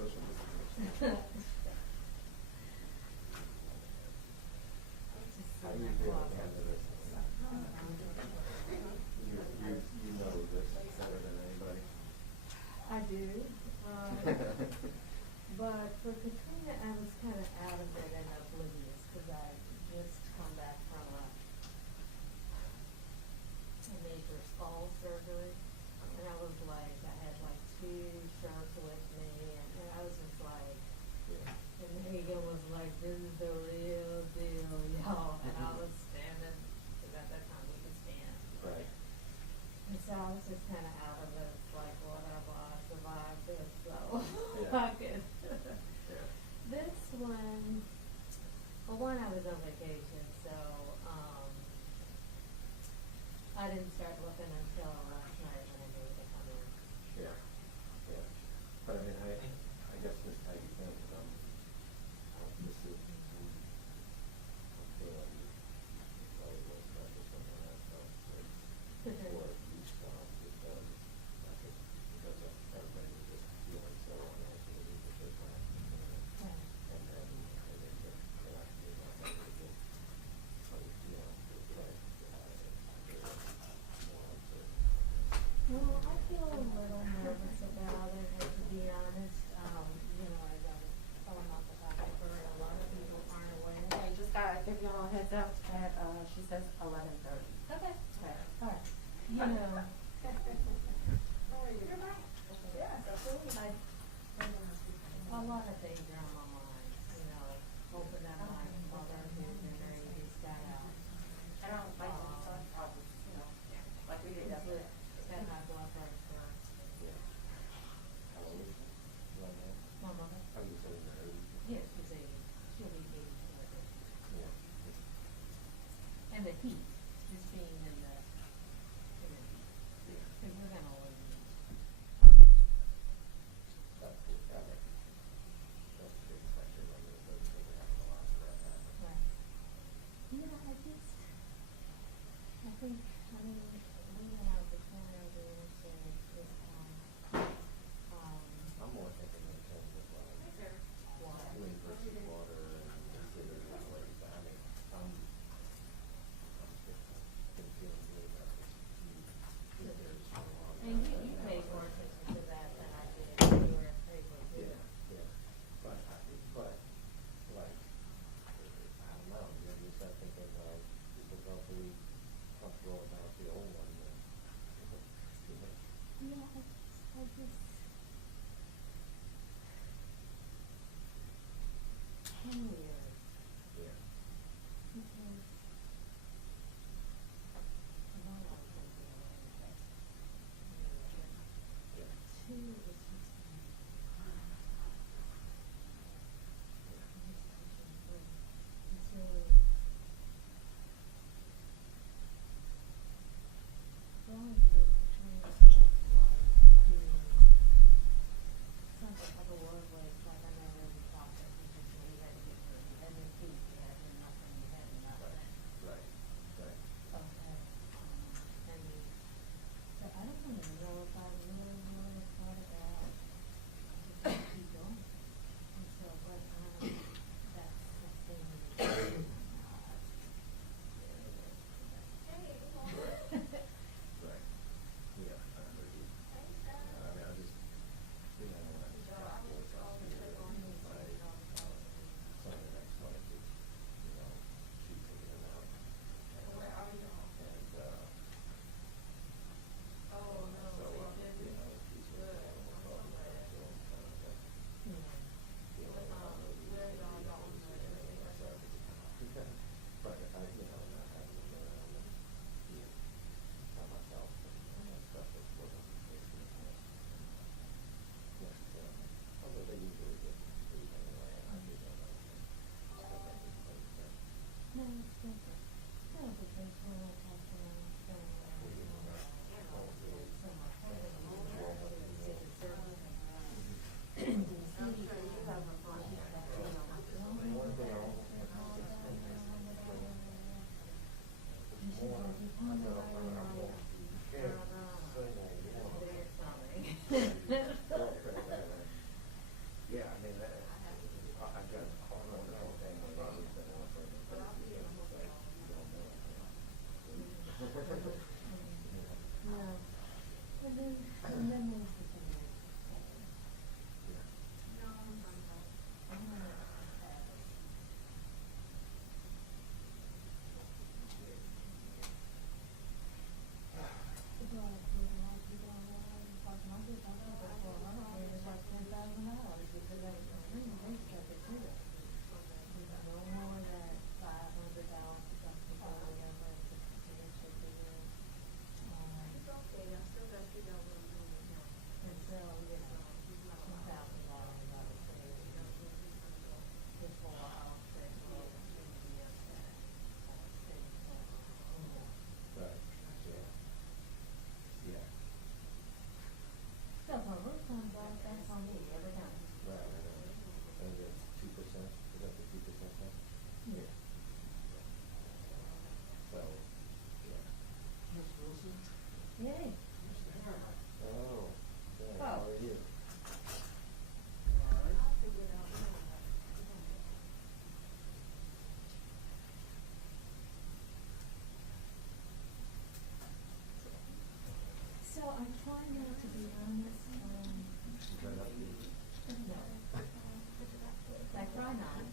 social distance. How do you feel about this? You know this better than anybody. I do. But for Katrina, I was kind of out of it and oblivious because I just come back from a major skull surgery. And I was like, I had like 2 shirts with me, and I was just like, and Megan was like, this is the real deal, y'all. And I was standing, because at that time we could stand. Right. And so I was just kind of out of it. It's like, whatever, I survived this, so Yeah. I could. Yeah. This one, for one, I was on vacation, so I didn't start looking until last night when I knew to come in. Yeah. Yeah. But I mean, I guess this type of thing, this is, I'm feeling probably was not just something that felt good for each because I think because of everybody was just feeling so uneasy with this last Yeah. and then I think that it actually not that really good. But, you know, it's like, more uncertain. Well, I feel a little nervous about it, and to be honest, you know, as I was telling off the back, I've heard a lot of people aren't aware. I just gotta give y'all a heads up at, she says 11:30. Okay. Okay. All right. You know, How are you? you're right. Yes, absolutely. A lot of things are on my mind, you know, hoping that my mother who's been married just got out. I don't like some problems, you know, like we did that. Had high blood pressure. Yeah. How old is she? Right now? My mother? How you say her age? Yes, she's 80. She'll be 80. Yeah. And the heat, just being in the heat. Yeah. Because we're gonna live in it. That's cool. That's a big factor. Like it doesn't really happen a lot for that happen. Right. You know, I think, I mean, we went out the corner of the interstate this time. I'm more thinking in terms of like wind versus water and considering that way. I mean, I'm feeling good about this. There's a lot of And you paid more attention to that than I did. You were in favor of it. Yeah. But like, I don't know. You know, you start thinking like, people relatively comfortable with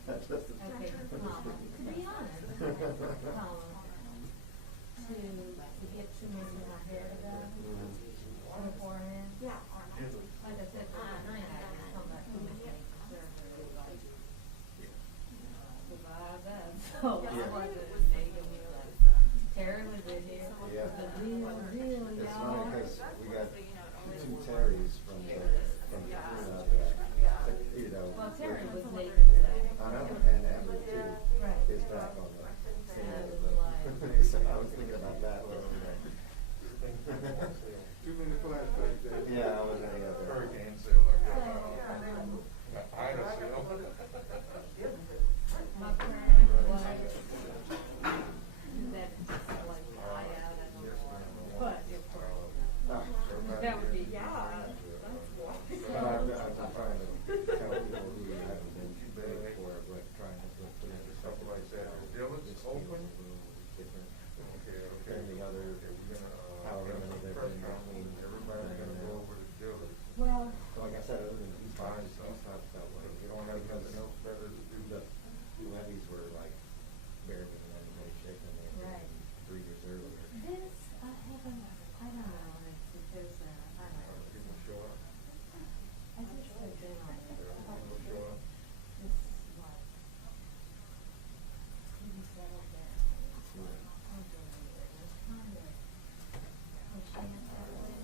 That's just the Okay, comma, to be honest, comma, to get too much in my hair done beforehand. Yeah. Like I said, for the night, I just come back from this thing for surgery, like, survive that. So I wasn't making me like, Terry was in here, Yeah. the real deal, It's y'all. funny because we got two Terrys from the, you know. Well, Terry was Nathan's day. I know, and Emily too. Right. Is back on the scene. And I was So like- so I was thinking about that. Too many flashbacks there. Yeah, I was in the other. Hurricane sale like So, that. I know, sale. my plan was that just like fly out, I don't know, but it worked. That would be, yeah, that's what. But I'm trying to tell people who haven't been too big for it, but trying to put it into Stuff like that. Dylan's This open? feels a little different Okay, okay. than the other, We're gonna, however many they've press been conference. between. Everybody's gonna go over to Dylan's. Well, So like I said, other than these times, these times felt like, You don't have nothing else better to do. the levies were like barely in any way shape than they had Right. been 3 years earlier. this, I haven't, I don't know, it's because, I don't know. People show up. I just have been on it. People show up. This, like, maybe settle down. I'm doing it. It's kind of, I'm chance that way.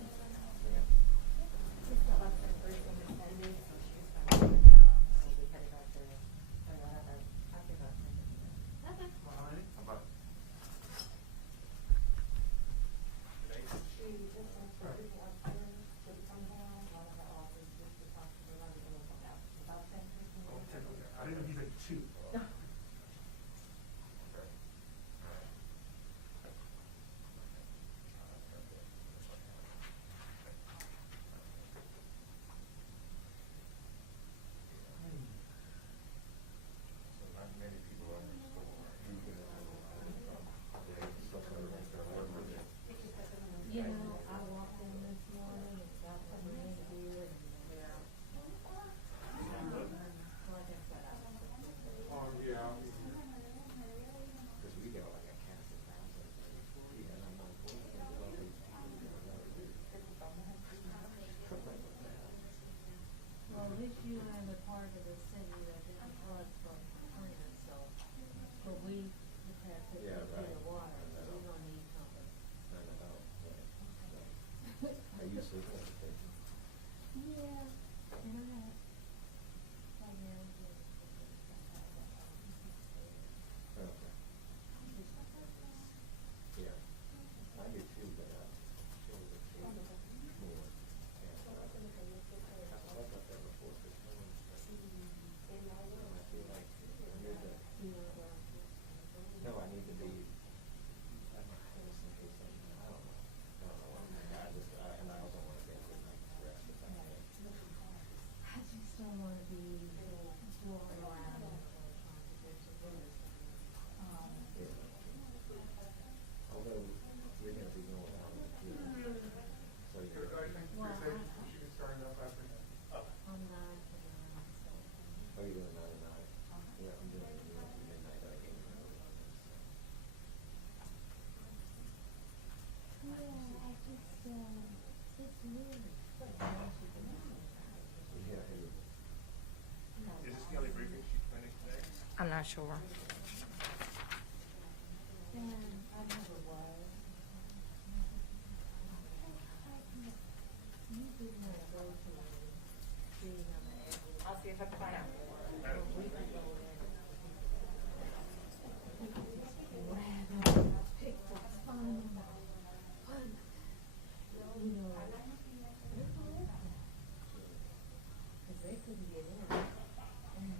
She's got less than 3 minutes, so she's gonna go down, so we headed out there, or whatever, after that. Okay. How about? She just went for people upstairs, did come down, one of the offices, just to talk to the other girls about 10, 15 Oh, minutes. check it out. I didn't know he's like 2. Okay. So not many people are in the store. You can You know, I walked in this morning, it's got my name here, and like I said, I was. Oh, yeah. Because we got like a cast of thousands. Yeah, and I'm like, what the hell are these people doing? Well, at least you are in the part of the city that didn't flood from Katrina, so, but we just had to Yeah, get right. the water, so we don't need something. I know, right. So, I used to think that. Yeah, and I had, Okay. Yeah. I do too, but she was a more. Yeah. I was up there before this morning. I feel like you're the. No, I need to be. I don't know, I was thinking something, I don't know. I don't know what, and I also want to get good night's rest if I can. I just don't wanna be walking around and trying to get to this. Yeah. Although, you're gonna be going out in the field. So you're. Well, She can start up after that. I'm not, so. Oh, you're doing 9 to 9? Yeah, I'm doing midnight, but I can't remember. Yeah, I just, it's weird. Yeah, it is. Is this the only briefing she finished today? I'm not sure. And I never was. You didn't want to go to being on the edge. I'll see if I can find out. We could go in. We could just grab them, pick what's fun. You know, because they couldn't get in. And,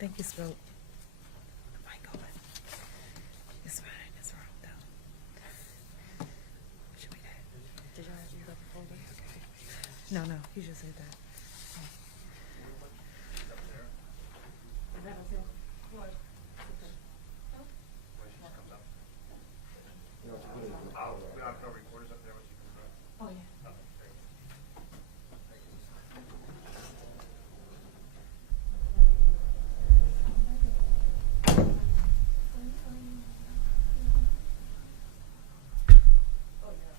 think you spoke. Am I going? It's fine. It's wrong though. Should we that? Did y'all have the folder? Okay. No, he just said that. Is that okay? What? When she comes up. You know, it's really good. Oh, we have no recorders up there when she comes up. Oh, yeah. Okay, great. Oh, yeah.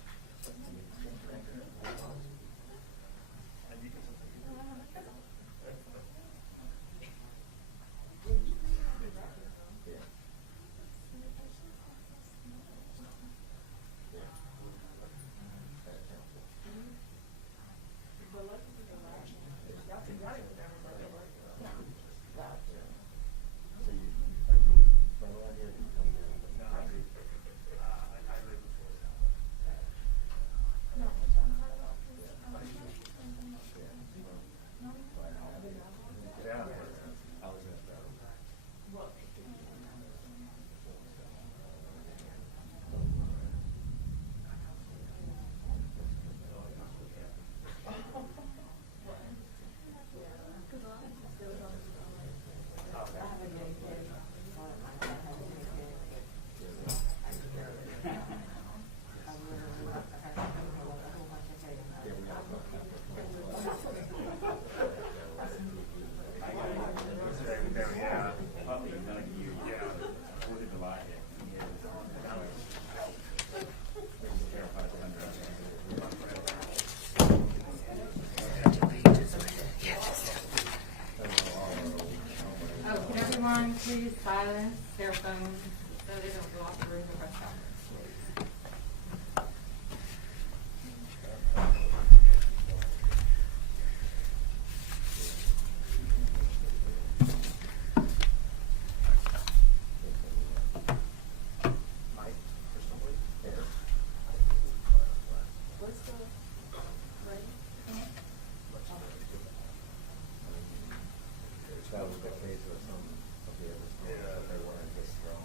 And you can Yeah. So you, are you from around here? Do you come down? I live before that. Yeah. I was in Sparrow. Oh, can everyone please silence their phones so they don't go off the room the rest of us? Mike, for somebody? What's the, right? That was the case with some of the other schools, that they weren't this strong.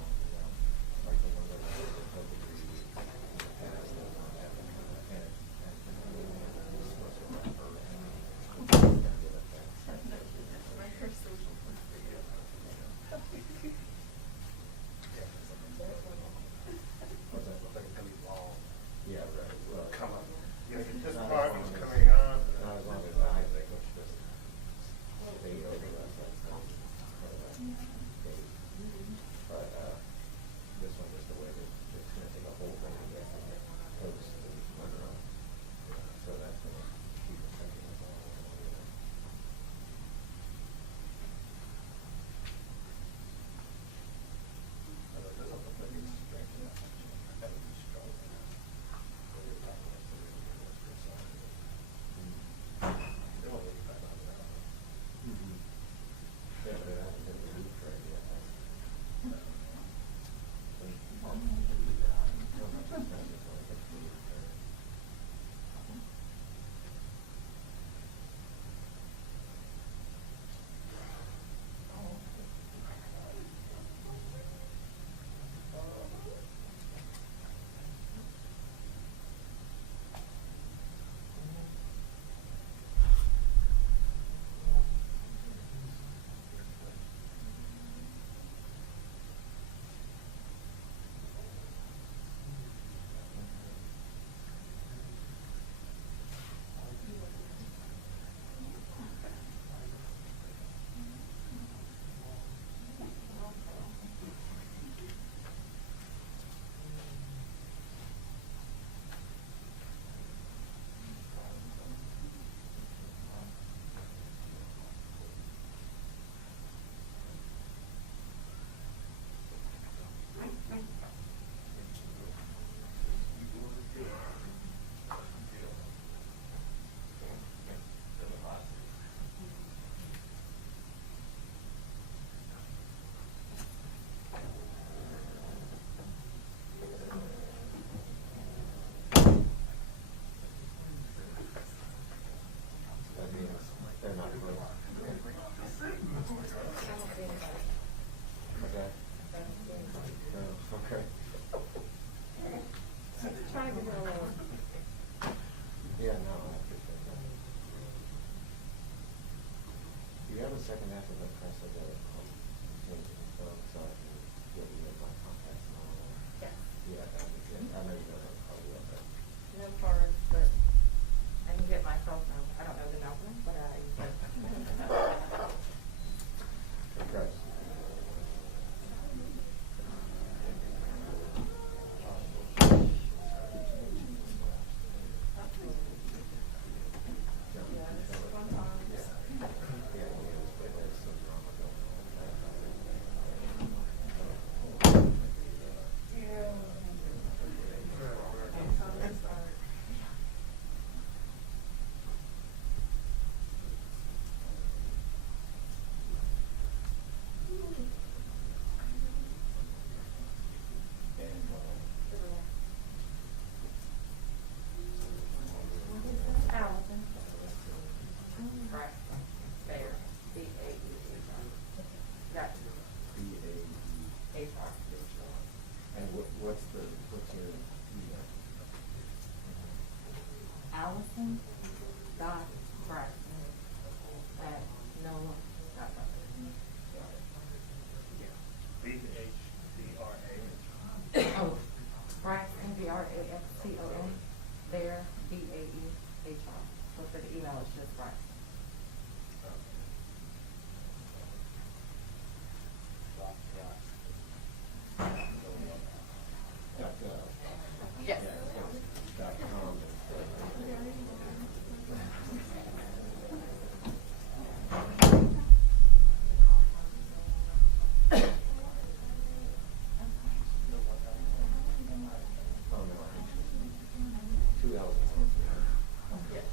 second half of the press of the, so I can get you my contacts and all that. Yes. Yeah, that would be good. I know you don't have a call yet, but. No cards, but I can get my cell phone. I don't know the number, but I. Congrats. Allison. Right. There. B-A-E-H-R. Got you. H-R. And what's your email? Allison dot Braxton at NOLA.com. B-H-D-R-A. Oh, Braxton, B-R-A-X-T-O-N, there, B-A-E-H-R. So for the email, it's just Braxton. Yes. .com. Oh, no, I 2 L's. Yes.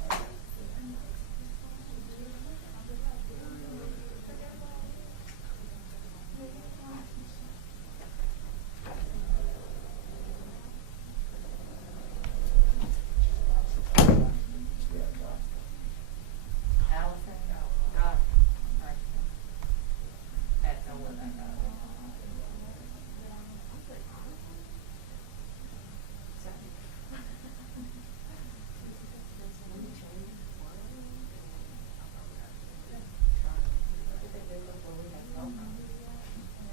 Allison dot Braxton at NOLA.com.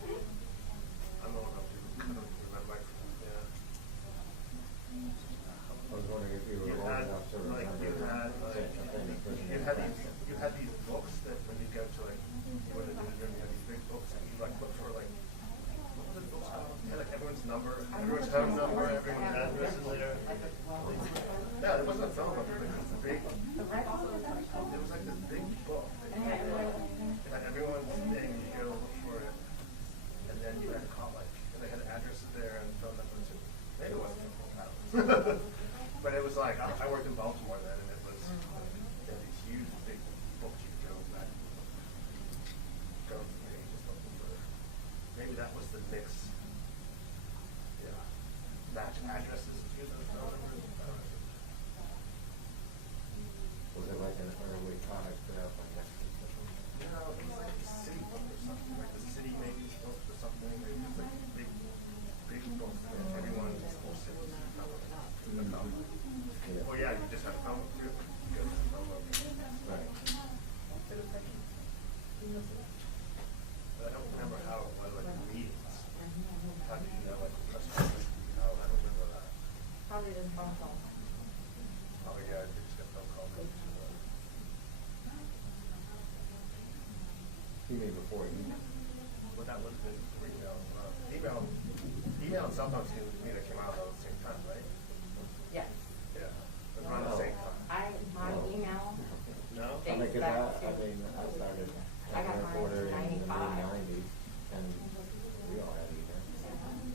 I'm old enough to, I don't remember, yeah. I was wondering if you You were old had, enough to like, remember. you had these books that when you go to like, you went to the newsroom, you had these big books and you like look for like, what were the books called? You had like everyone's number, everyone's home number, everyone's address in there. Yeah, there wasn't a phone number, it was a big, it was like this big book. That you had everyone's name, you go look for it. And then you had to call like, and they had addresses there and phone numbers and maybe it wasn't. I don't know. But it was like, I worked in Baltimore then and it was, they had these huge big books you could go back, go through pages looking for. Maybe that was the mix. Yeah. Match addresses to those phone numbers. I don't know. Was it like an early product put out by Nexus or something? No, it was like the city book or something, like the city maybe book or something, maybe it was like a big book that everyone's whole city. Yeah. Oh yeah, you just had a phone book too. You go to the phone book. Right. But I don't remember how it was, like the meetings. How did you know, like, the press conference? I don't remember that. Probably just phone call. Oh yeah, I did just get a phone call. You mean before email? But that was the email. Email and cell phone seemed to me that came out at the same time, right? Yes. Yeah. It was around the same time. My email No? I mean, dates 'cause back to. I started I as got a mine reporter in in the 95. mid-90s, and we all had email.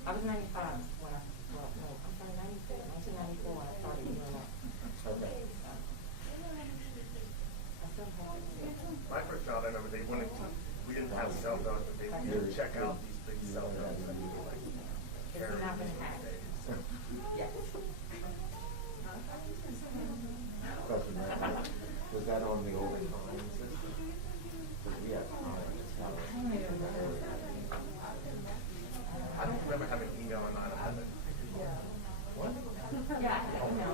I was 95 when I, well, no, I'm sorry, 1994 when I started emailing. Okay. I still have it. My first job, I remember they wanted to, we didn't have cell phones, but they would check out these big cell phones that we were like It's carrying not been these hacked. days. Yes. Question, Matt, was that on the old time system? Because we have time, it's not I don't even remember. I don't remember having email on 9/11. What? Yeah, I had email.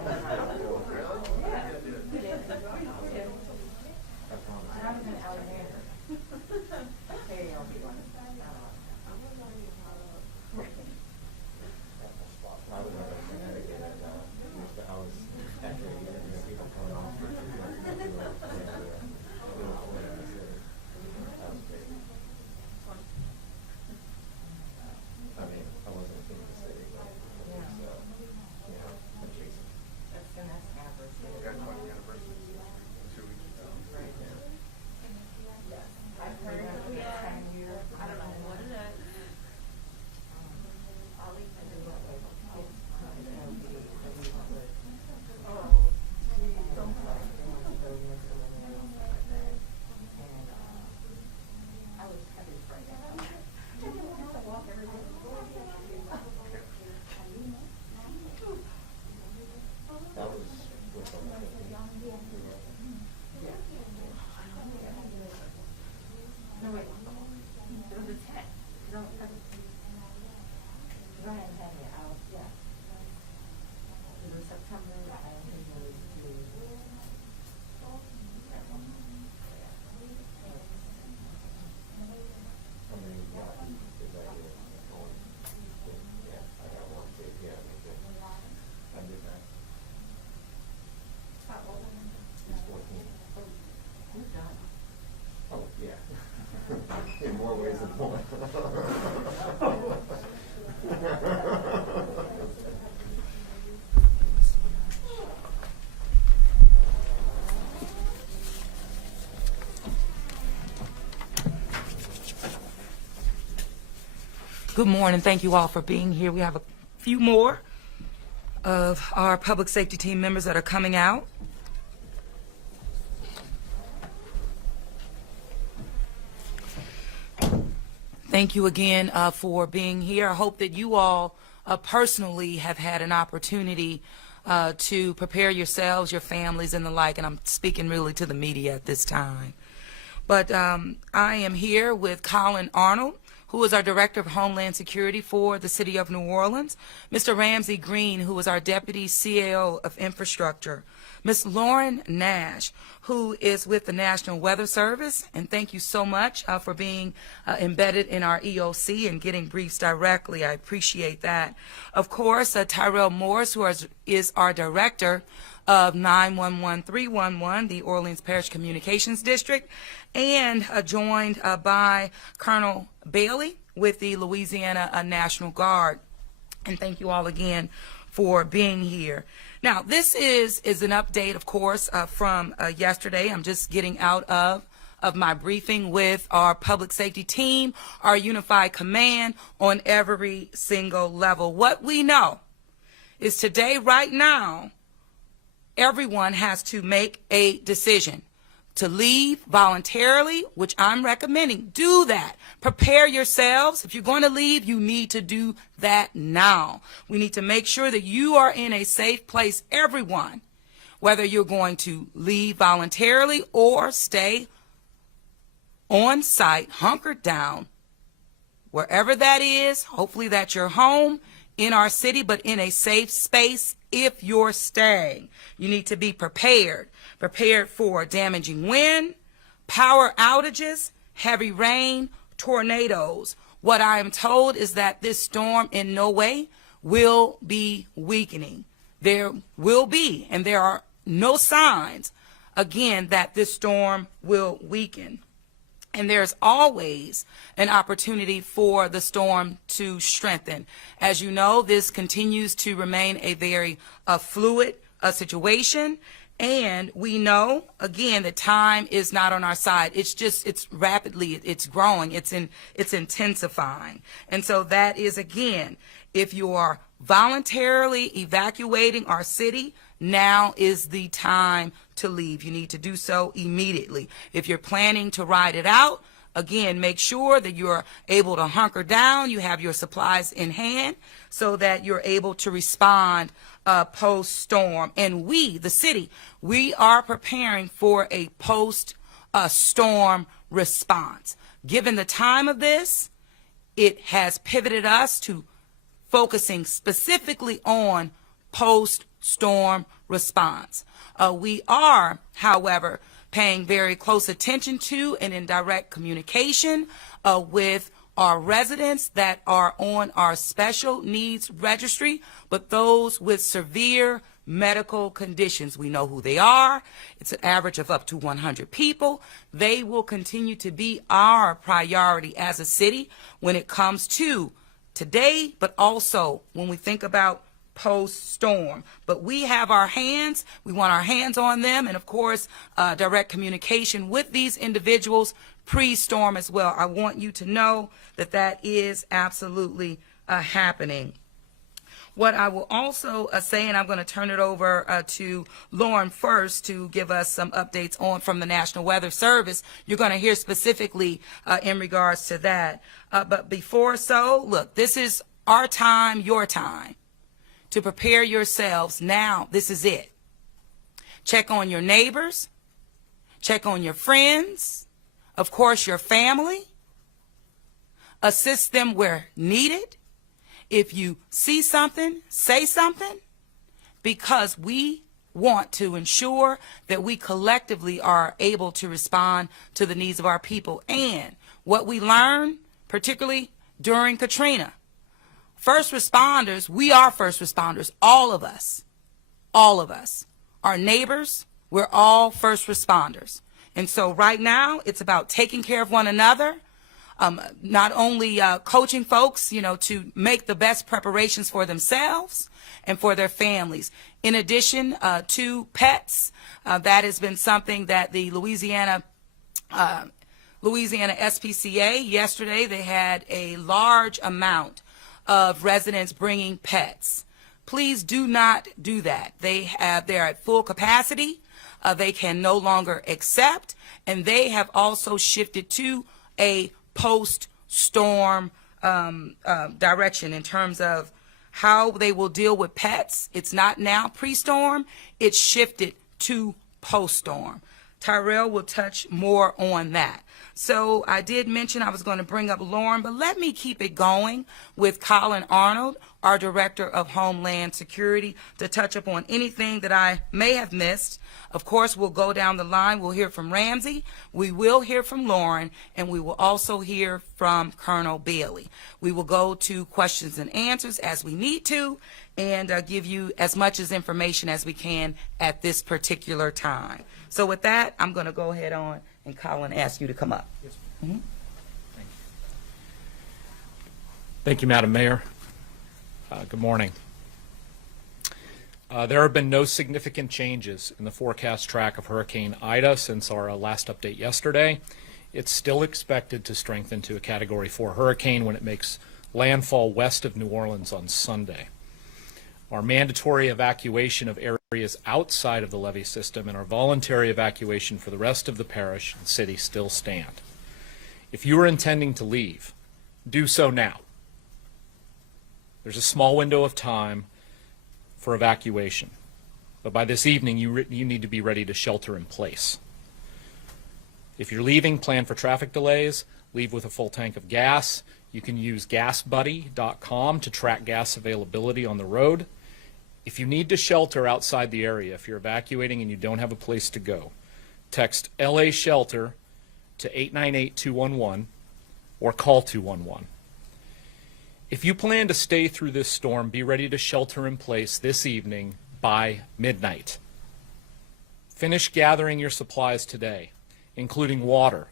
Really? Yeah. I did. We did. We did. I promise. And I was in Alexander. ways than one. Good morning. Thank you all for being here. We have a few more of our public safety team members that are coming out. Thank you again for being here. I hope that you all personally have had an opportunity to prepare yourselves, your families, and the like, and I'm speaking really to the media at this time. But I am here with Colin Arnold, who is our Director of Homeland Security for the City of New Orleans, Mr. Ramsey Green, who is our Deputy CAO of Infrastructure, Ms. Lauren Nash, who is with the National Weather Service, and thank you so much for being embedded in our EOC and getting briefs directly. I appreciate that. Of course, Tyrell Morris, who is our Director of 911-311, the Orleans Parish Communications District, and joined by Colonel Bailey with the Louisiana National Guard. And thank you all again for being here. Now, this is an update, of course, from yesterday. I'm just getting out of my briefing with our public safety team, our unified command on every single level. What we know is today, right now, everyone has to make a decision to leave voluntarily, which I'm recommending. Do that. Prepare yourselves. If you're going to leave, you need to do that now. We need to make sure that you are in a safe place, everyone, whether you're going to leave voluntarily or stay on site, hunkered down, wherever that is. Hopefully that's your home in our city, but in a safe space. If you're staying, you need to be prepared for damaging wind, power outages, heavy rain, tornadoes. What I am told is that this storm in no way will be weakening. There will be, and there are no signs, again, that this storm will weaken. And there's always an opportunity for the storm to strengthen. As you know, this continues to remain a very fluid situation. And we know, again, that time is not on our side. It's rapidly, it's growing, it's intensifying. And so that is, again, if you are voluntarily evacuating our city, now is the time to leave. You need to do so immediately. If you're planning to ride it out, again, make sure that you're able to hunker down, you have your supplies in hand so that you're able to respond post-storm. And we, the city, we are preparing for a post-storm response. Given the time of this, it has pivoted us to focusing specifically on post-storm response. We are, however, paying very close attention to and in direct communication with our residents that are on our special needs registry, but those with severe medical conditions. We know who they are. It's an average of up to 100 people. They will continue to be our priority as a city when it comes to today, but also when we think about post-storm. But we have our hands, we want our hands on them, and of course, direct communication with these individuals pre-storm as well. I want you to know that that is absolutely happening. What I will also say, and I'm going to turn it over to Lauren first to give us some updates on from the National Weather Service. You're going to hear specifically in regards to that. But before so, look, this is our time, your time to prepare yourselves. Now, this is it. Check on your neighbors. Check on your friends. Of course, your family. Assist them where needed. If you see something, say something, because we want to ensure that we collectively are able to respond to the needs of our people. And what we learned, particularly during Katrina, first responders, we are first responders, all of us, our neighbors, we're all first responders. And so right now, it's about taking care of one another, not only coaching folks, to make the best preparations for themselves and for their families. In addition to pets, that has been something that the Louisiana SPCA, yesterday they had a large amount of residents bringing pets. Please do not do that. They're at full capacity. They can no longer accept, and they have also shifted to a post-storm direction in terms of how they will deal with pets. It's not now pre-storm. It's shifted to post-storm. Tyrell will touch more on that. So I did mention I was going to bring up Lauren, but let me keep it going with Colin Arnold, our Director of Homeland Security, to touch upon anything that I may have missed. Of course, we'll go down the line. We'll hear from Ramsey. We will hear from Lauren, and we will also hear from Colonel Bailey. We will go to questions and answers as we need to, and give you as much as information as we can at this particular time. So with that, I'm going to go ahead on and Colin ask you to come up. Yes. Mm-hmm. Thank you, Madam Mayor. Good morning. There have been no significant changes in the forecast track of Hurricane Ida since our last update yesterday. It's still expected to strengthen to a Category 4 hurricane when it makes landfall west of New Orleans on Sunday. Our mandatory evacuation of areas outside of the levee system and our voluntary evacuation for the rest of the parish and city still stand. If you are intending to leave, do so now. There's a small window of time for evacuation, but by this evening you need to be ready to shelter in place. If you're leaving, plan for traffic delays, leave with a full tank of gas. You can use gasbuddy.com to track gas availability on the road. If you need to shelter outside the area, if you're evacuating and you don't have a place to go, text LA Shelter to 898-211 or call 211. If you plan to stay through this storm, be ready to shelter in place this evening by midnight. Finish gathering your supplies today, including water,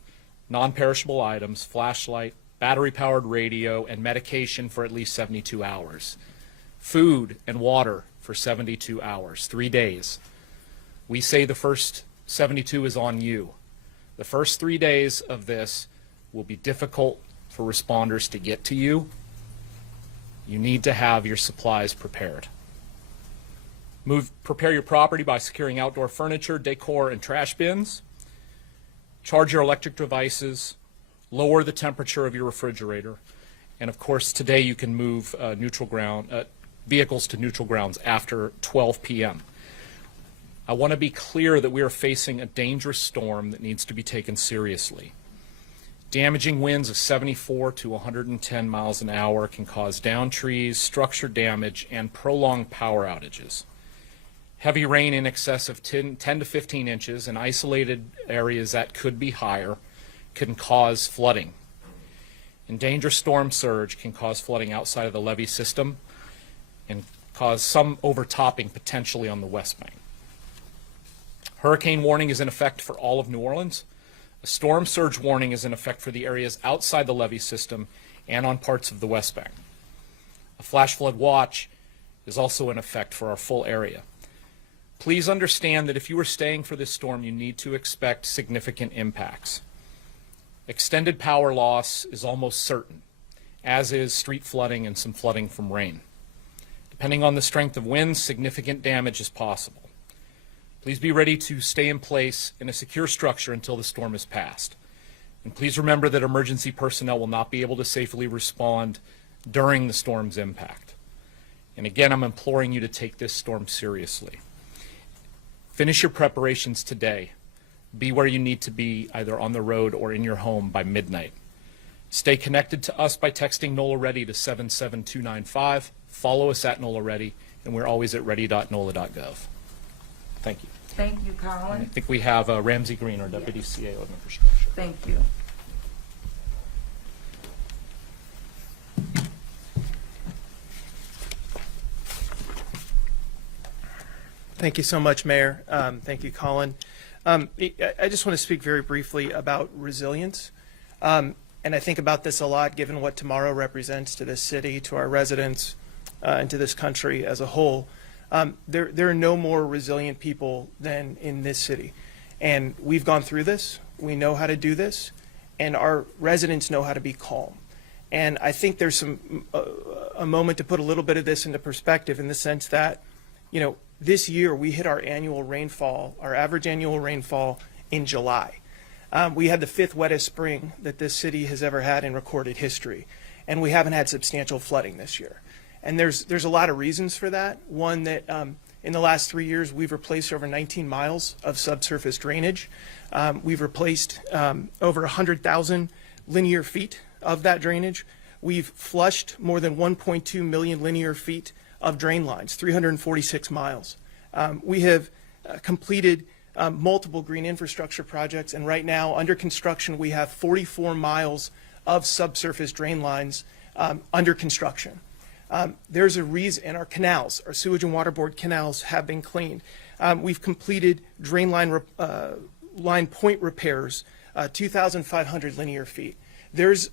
non-perishable items, flashlight, battery-powered radio, and medication for at least 72 hours. Food and water for 72 hours, 3 days. We say the first 72 is on you. The first 3 days of this will be difficult for responders to get to you. You need to have your supplies prepared. Prepare your property by securing outdoor furniture, decor, and trash bins. Charge your electric devices. Lower the temperature of your refrigerator. And of course, today you can move vehicles to neutral grounds after 12 p.m. I want to be clear that we are facing a dangerous storm that needs to be taken seriously. Damaging winds of 74 to 110 miles an hour can cause downed trees, structure damage, and prolonged power outages. Heavy rain in excess of 10 to 15 inches in isolated areas that could be higher can cause flooding. And dangerous storm surge can cause flooding outside of the levee system and cause some overtopping potentially on the west bank. Hurricane warning is in effect for all of New Orleans. A storm surge warning is in effect for the areas outside the levee system and on parts of the west bank. A flash flood watch is also in effect for our full area. Please understand that if you are staying for this storm, you need to expect significant impacts. Extended power loss is almost certain, as is street flooding and some flooding from rain. Depending on the strength of winds, significant damage is possible. Please be ready to stay in place in a secure structure until the storm is passed. And please remember that emergency personnel will not be able to safely respond during the storm's impact. And again, I'm imploring you to take this storm seriously. Finish your preparations today. Be where you need to be, either on the road or in your home by midnight. Stay connected to us by texting NOLA Ready to 77295. Follow us at NOLA Ready, and we're always at ready.nola.gov. Thank you. Thank you, Colin. I think we have Ramsey Green, our Deputy CA of Infrastructure. Thank you. Thank you so much, Mayor. Thank you, Colin. I just want to speak very briefly about resilience. And I think about this a lot, given what tomorrow represents to this city, to our residents, and to this country as a whole. There are no more resilient people than in this city. And we've gone through this. We know how to do this. And our residents know how to be calm. And I think there's a moment to put a little bit of this into perspective, in the sense that, you know, this year we hit our annual rainfall, our average annual rainfall, in July. We had the 5th wettest spring that this city has ever had in recorded history, and we haven't had substantial flooding this year. And there's a lot of reasons for that. One, that in the last 3 years we've replaced over 19 miles of subsurface drainage. We've replaced over 100,000 linear feet of that drainage. We've flushed more than 1.2 million linear feet of drain lines, 346 miles. We have completed multiple green infrastructure projects, and right now under construction we have 44 miles of subsurface drain lines under construction. There's a reason, and our canals, our sewage and water board canals, have been cleaned. We've completed drain line point repairs, 2,500 linear feet. There's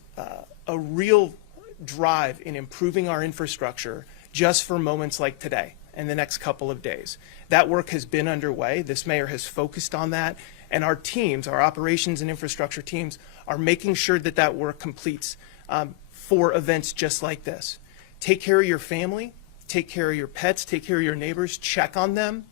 a real drive in improving our infrastructure just for moments like today and the next couple of days. That work has been underway. This mayor has focused on that, and our teams, our operations and infrastructure teams, are making sure that that work completes for events just like this. Take care of your family, take care of your pets, take care of your neighbors, check on them,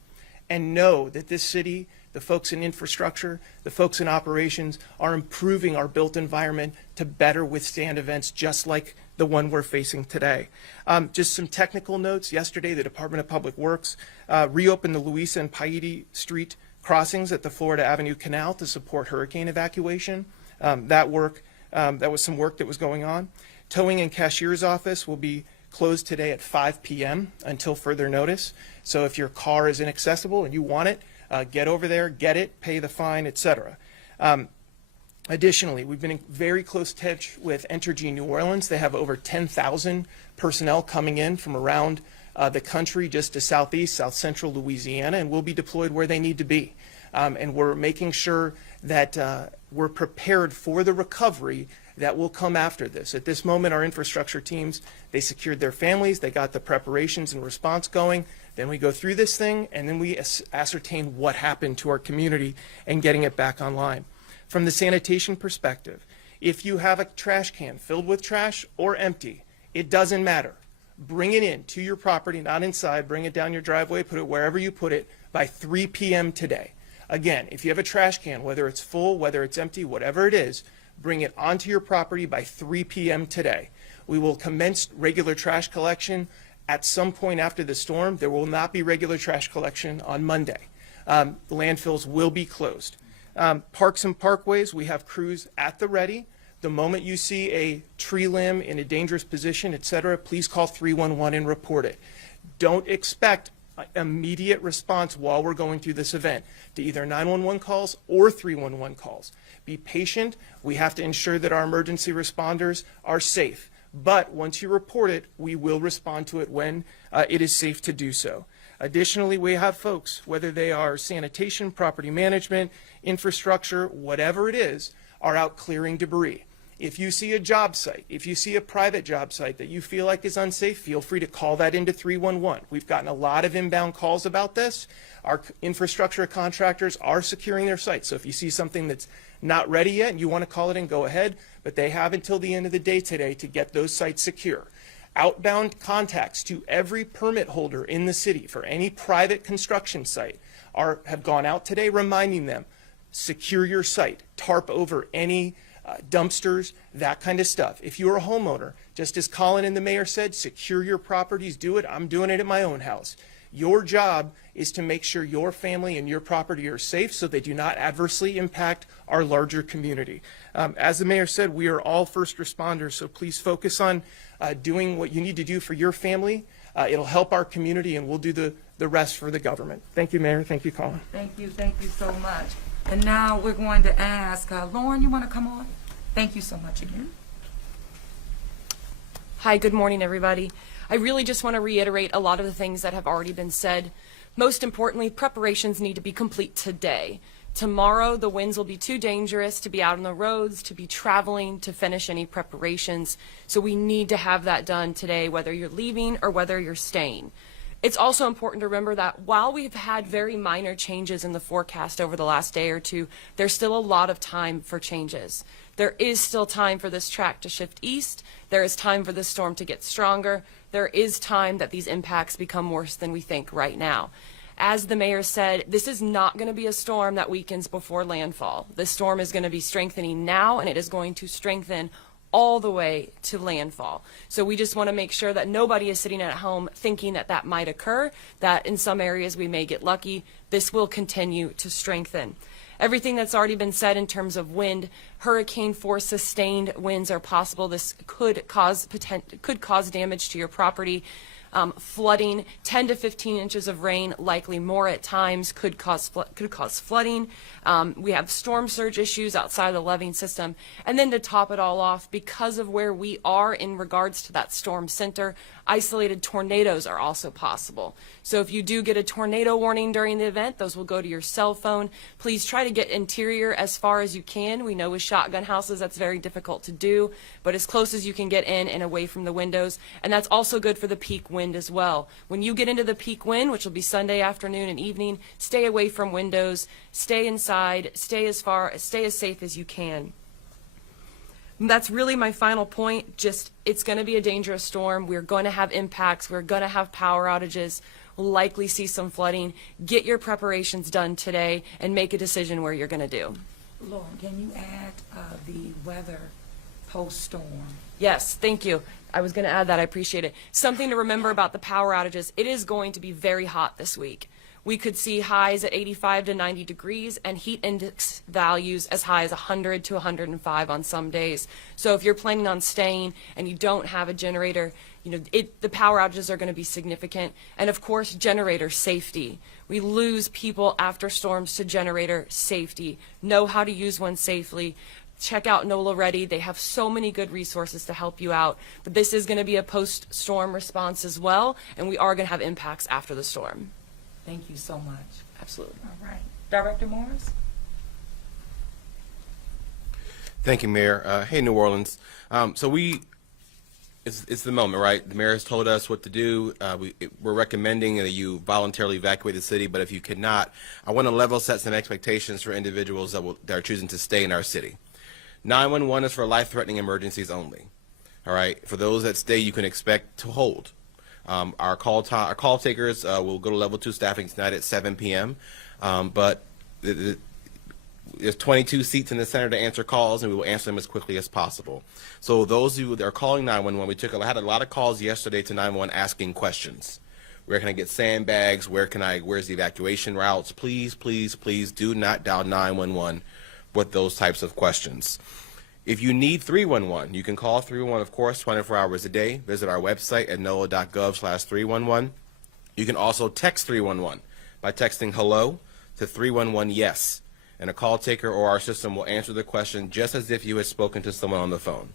and know that this city, the folks in infrastructure, the folks in operations, are improving our built environment to better withstand events just like the one we're facing today. Just some technical notes. Yesterday, the Department of Public Works reopened the Louisa and Paiti Street crossings at the Florida Avenue Canal to support hurricane evacuation. That was some work that was going on. Towing and cashier's office will be closed today at 5 p.m. until further notice. So if your car is inaccessible and you want it, get over there, get it, pay the fine, etc. Additionally, we've been in very close touch with Entergy New Orleans. They have over 10,000 personnel coming in from around the country just to southeast, south central Louisiana, and will be deployed where they need to be. And we're making sure that we're prepared for the recovery that will come after this. At this moment, our infrastructure teams, they secured their families, they got the preparations and response going. Then we go through this thing, and then we ascertain what happened to our community and getting it back online. From the sanitation perspective, if you have a trash can filled with trash or empty, it doesn't matter. Bring it in to your property, not inside. Bring it down your driveway, put it wherever you put it by 3 p.m. today. Again, if you have a trash can, whether it's full, whether it's empty, whatever it is, bring it onto your property by 3 p.m. today. We will commence regular trash collection at some point after the storm. There will not be regular trash collection on Monday. The landfills will be closed. Parks and parkways, we have crews at the ready. The moment you see a tree limb in a dangerous position, etc., please call 311 and report it. Don't expect immediate response while we're going through this event to either 911 calls or 311 calls. Be patient. We have to ensure that our emergency responders are safe. But once you report it, we will respond to it when it is safe to do so. Additionally, we have folks, whether they are sanitation, property management, infrastructure, whatever it is, are out clearing debris. If you see a job site, if you see a private job site that you feel like is unsafe, feel free to call that into 311. We've gotten a lot of inbound calls about this. Our infrastructure contractors are securing their sites. So if you see something that's not ready yet and you want to call it in, go ahead. But they have until the end of the day today to get those sites secure. Outbound contacts to every permit holder in the city for any private construction site have gone out today reminding them, secure your site, tarp over any dumpsters, that kind of stuff. If you're a homeowner, just as Colin and the mayor said, secure your properties, do it. I'm doing it at my own house. Your job is to make sure your family and your property are safe so they do not adversely impact our larger community. As the mayor said, we are all first responders, so please focus on doing what you need to do for your family. It'll help our community, and we'll do the rest for the government. Thank you, Mayor. Thank you, Colin. Thank you so much. And now we're going to ask, Lauren, you want to come on? Thank you so much again. Hi, good morning, everybody. I really just want to reiterate a lot of the things that have already been said. Most importantly, preparations need to be complete today. Tomorrow, the winds will be too dangerous to be out on the roads, to be traveling, to finish any preparations. So we need to have that done today, whether you're leaving or whether you're staying. It's also important to remember that while we've had very minor changes in the forecast over the last day or two, there's still a lot of time for changes. There is still time for this track to shift east. There is time for this storm to get stronger. There is time that these impacts become worse than we think right now. As the mayor said, this is not going to be a storm that weakens before landfall. This storm is going to be strengthening now, and it is going to strengthen all the way to landfall. So we just want to make sure that nobody is sitting at home thinking that that might occur, that in some areas we may get lucky. This will continue to strengthen. Everything that's already been said in terms of wind, hurricane force sustained winds are possible. This could cause damage to your property. Flooding, 10 to 15 inches of rain, likely more at times, could cause flooding. We have storm surge issues outside the levee system. And then to top it all off, because of where we are in regards to that storm center, isolated tornadoes are also possible. So if you do get a tornado warning during the event, those will go to your cell phone. Please try to get interior as far as you can. We know with shotgun houses that's very difficult to do, but as close as you can get in and away from the windows. And that's also good for the peak wind as well. When you get into the peak wind, which will be Sunday afternoon and evening, stay away from windows, stay inside, stay as safe as you can. And that's really my final point. Just, it's going to be a dangerous storm. We're going to have impacts. We're going to have power outages. We'll likely see some flooding. Get your preparations done today and make a decision where you're going to do. Lauren, can you add the weather post-storm? Yes, thank you. I was going to add that. I appreciate it. Something to remember about the power outages. It is going to be very hot this week. We could see highs at 85 to 90 degrees and heat index values as high as 100 to 105 on some days. So if you're planning on staying and you don't have a generator, the power outages are going to be significant. And of course, generator safety. We lose people after storms to generator safety. Know how to use one safely. Check out NOLA Ready. They have so many good resources to help you out. But this is going to be a post-storm response as well, and we are going to have impacts after the storm. Thank you so much. Absolutely. All right. Director Morris? Thank you, Mayor. Hey, New Orleans. It's the moment, right? The mayor has told us what to do. We're recommending that you voluntarily evacuate the city, but if you cannot, I want to level set some expectations for individuals that are choosing to stay in our city. 911 is for life-threatening emergencies only. All right. For those that stay, you can expect to hold. Our call takers will go to level 2 staffing tonight at 7 p.m. But there's 22 seats in the center to answer calls, and we will answer them as quickly as possible. So those who are calling 911, had a lot of calls yesterday to 911 asking questions. Where can I get sandbags? Where's the evacuation routes? Please, please, please do not dial 911 with those types of questions. If you need 311, you can call 311, of course, 24 hours a day. Visit our website at noaa.gov/311. You can also text 311 by texting hello to 311 yes, and a call taker or our system will answer the question just as if you had spoken to someone on the phone.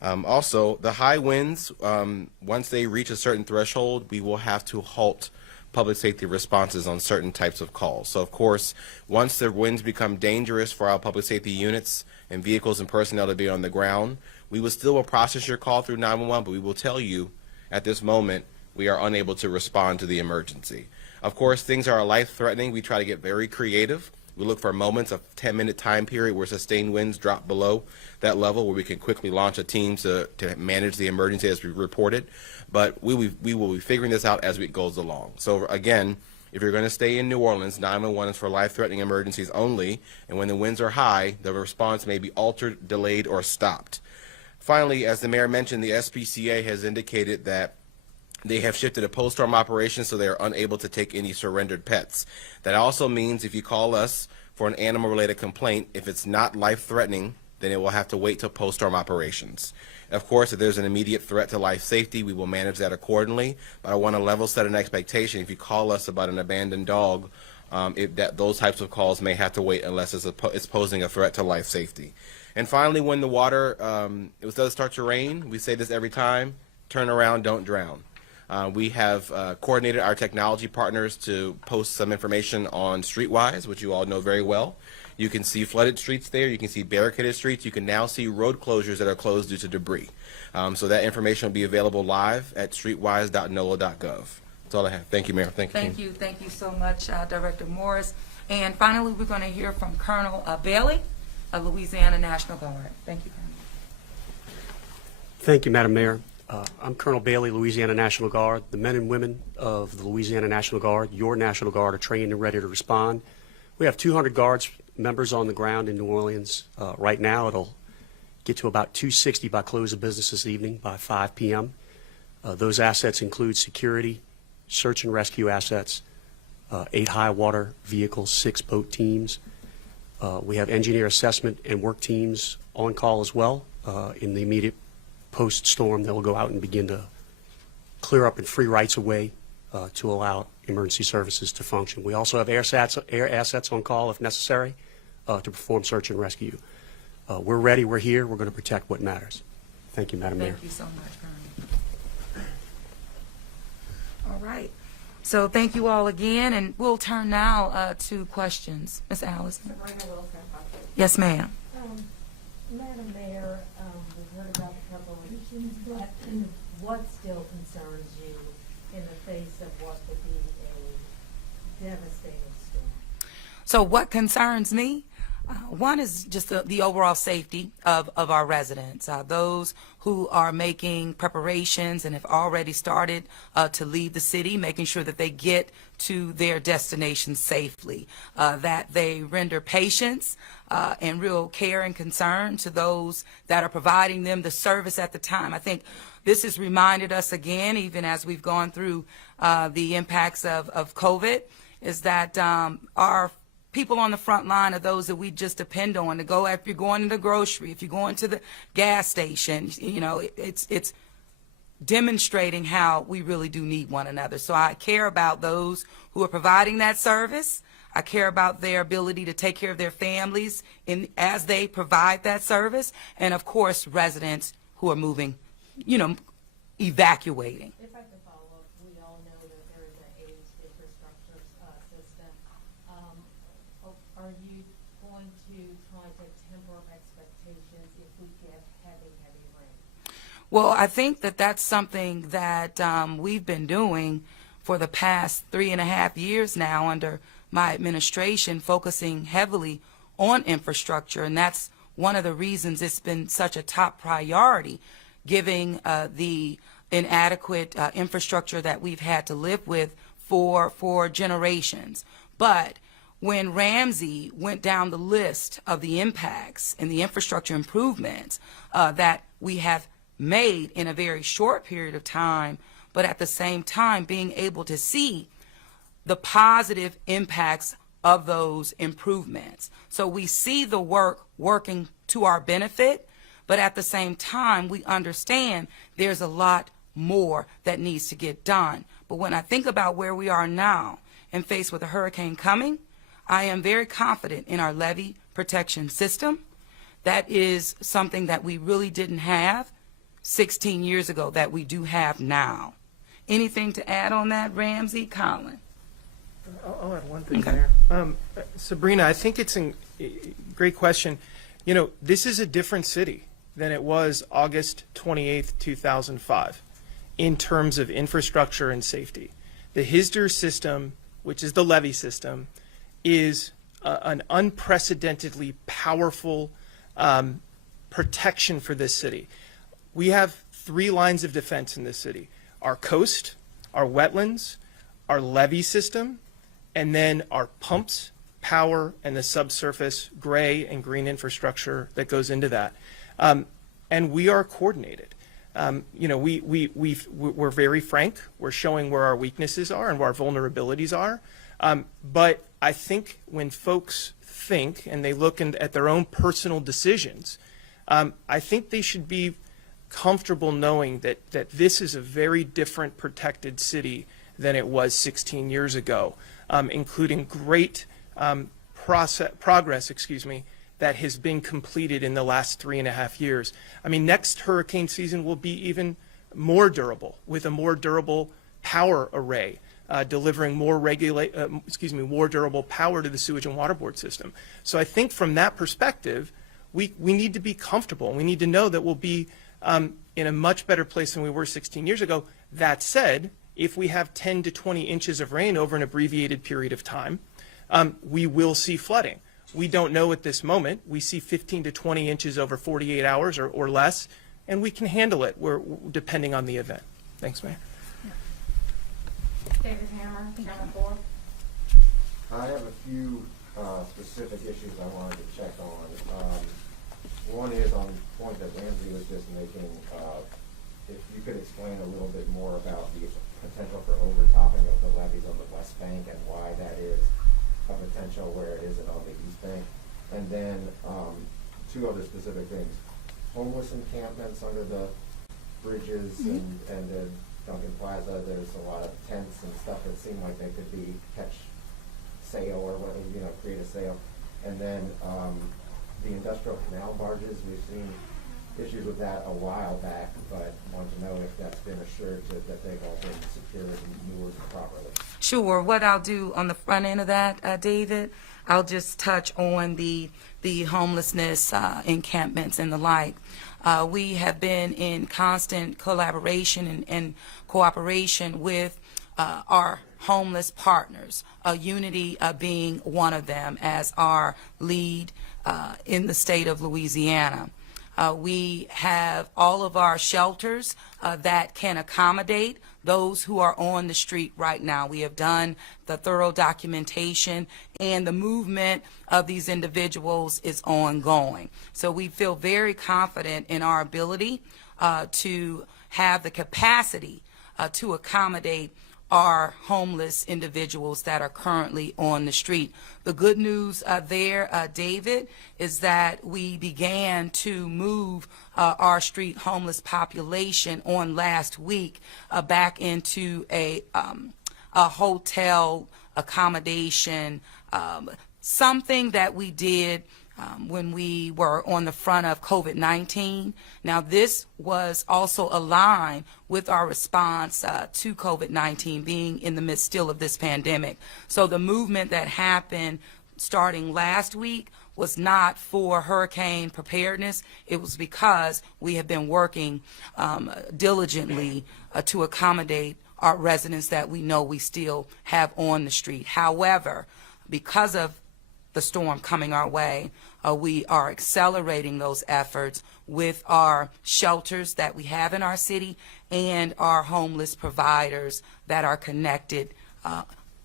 Also, the high winds, once they reach a certain threshold, we will have to halt public safety responses on certain types of calls. So, of course, once the winds become dangerous for our public safety units and vehicles and personnel to be on the ground, we will still process your call through 911, but we will tell you at this moment we are unable to respond to the emergency. Of course, things are life-threatening. We try to get very creative. We look for moments of 10-minute time period where sustained winds drop below that level where we can quickly launch a team to manage the emergency as we report it. But we will be figuring this out as it goes along. So again, if you're going to stay in New Orleans, 911 is for life-threatening emergencies only, and when the winds are high, the response may be altered, delayed, or stopped. Finally, as the mayor mentioned, the SPCA has indicated that they have shifted to post-storm operations, so they are unable to take any surrendered pets. That also means if you call us for an animal-related complaint, if it's not life-threatening, then it will have to wait till post-storm operations. Of course, if there's an immediate threat to life safety, we will manage that accordingly. But I want to level set an expectation. If you call us about an abandoned dog, those types of calls may have to wait unless it's posing a threat to life safety. And finally, when the water does start to rain, we say this every time: turn around, don't drown. We have coordinated our technology partners to post some information on Streetwise, which you all know very well. You can see flooded streets there. You can see barricaded streets. You can now see road closures that are closed due to debris. So that information will be available live at streetwise.nola.gov. That's all I have. Thank you, Mayor. Thank you. Thank you so much, Director Morris. And finally, we're going to hear from Colonel Bailey of Louisiana National Guard. Thank you, Colonel. Thank you, Madam Mayor. I'm Colonel Bailey, Louisiana National Guard. The men and women of the Louisiana National Guard, your National Guard, are trained and ready to respond. We have 200 Guards members on the ground in New Orleans. Right now, it'll get to about 260 by close of business this evening by 5 p.m. Those assets include security, search and rescue assets, 8 high water vehicles, 6 boat teams. We have engineer assessment and work teams on call as well in the immediate post-storm that will go out and begin to clear up and free rights of way to allow emergency services to function. We also have air assets on call if necessary to perform search and rescue. We're ready, we're here, we're going to protect what matters. Thank you, Madam Mayor. Thank you so much, Colonel. All right. So thank you all again, and we'll turn now to questions. Ms. Allison. Yes, ma'am. Madam Mayor, we've heard about the preparations, but what still concerns you in the face of what would be a devastating storm? So what concerns me? One is just the overall safety of our residents, those who are making preparations and have already started to leave the city, making sure that they get to their destination safely, that they render patience and real care and concern to those that are providing them the service at the time. I think this has reminded us again, even as we've gone through the impacts of COVID, is that our people on the front line are those that we just depend on to go. If you're going to the grocery, if you're going to the gas station, you know, it's demonstrating how we really do need one another. So I care about those who are providing that service. I care about their ability to take care of their families as they provide that service. And of course, residents who are moving, you know, evacuating. If I could follow up, we all know that there is an aged infrastructure system. Are you going to try to temper expectations if we get heavy rain? Well, I think that that's something that we've been doing for the past 3.5 years now under my administration, focusing heavily on infrastructure, and that's one of the reasons it's been such a top priority, giving the inadequate infrastructure that we've had to live with for generations. But when Ramsey went down the list of the impacts and the infrastructure improvements that we have made in a very short period of time, but at the same time being able to see the positive impacts of those improvements. So we see the work working to our benefit, but at the same time we understand there's a lot more that needs to get done. But when I think about where we are now and faced with a hurricane coming, I am very confident in our levee protection system. That is something that we really didn't have 16 years ago that we do have now. Anything to add on that, Ramsey? Colin? I'll add one thing Okay. there. Sabrina, I think it's a great question. You know, this is a different city than it was August 28th, 2005, in terms of infrastructure and safety. The HISDR system, which is the levee system, is an unprecedentedly powerful protection for this city. We have 3 lines of defense in this city: our coast, our wetlands, our levee system, and then our pumps, power, and the subsurface gray and green infrastructure that goes into that. And we are coordinated. You know, we're very frank. We're showing where our weaknesses are and where our vulnerabilities are. But I think when folks think and they look at their own personal decisions, I think they should be comfortable knowing that this is a very different protected city than it was 16 years ago, including great progress, that has been completed in the last 3.5 years. I mean, next hurricane season will be even more durable, with a more durable power array, delivering more durable power to the sewage and water board system. So I think from that perspective, we need to be comfortable. We need to know that we'll be in a much better place than we were 16 years ago. That said, if we have 10 to 20 inches of rain over an abbreviated period of time, we will see flooding. We don't know at this moment. We see 15 to 20 inches over 48 hours or less, and we can handle it depending on the event. Thanks, Mayor. David Hammer, Channel 4. I have a few specific issues I wanted to check on. One is on the point that Ramsey was just making. If you could explain a little bit more about the potential for overtopping of the levees on the West Bank and why that is a potential where it isn't on the East Bank. And then two other specific things. Homeless encampments under the bridges and the Duncan Plaza, there's a lot of tents and stuff that seem like they could be catch sale or whatever, create a sale. And then the industrial canal barges, we've seen issues with that a while back, but want to know if that's been assured that they've all been secured and moored properly. Sure. What I'll do on the front end of that, David, I'll just touch on the homelessness encampments and the like. We have been in constant collaboration and cooperation with our homeless partners, Unity being one of them as our lead in the state of Louisiana. We have all of our shelters that can accommodate those who are on the street right now. We have done the thorough documentation, and the movement of these individuals is ongoing. So we feel very confident in our ability to have the capacity to accommodate our homeless individuals that are currently on the street. The good news there, David, is that we began to move our street homeless population on last week back into a hotel accommodation, something that we did when we were on the front of COVID-19. Now, this was also aligned with our response to COVID-19 being in the midst still of this pandemic. So the movement that happened starting last week was not for hurricane preparedness. It was because we have been working diligently to accommodate our residents that we know we still have on the street. However, because of the storm coming our way, we are accelerating those efforts with our shelters that we have in our city and our homeless providers that are connected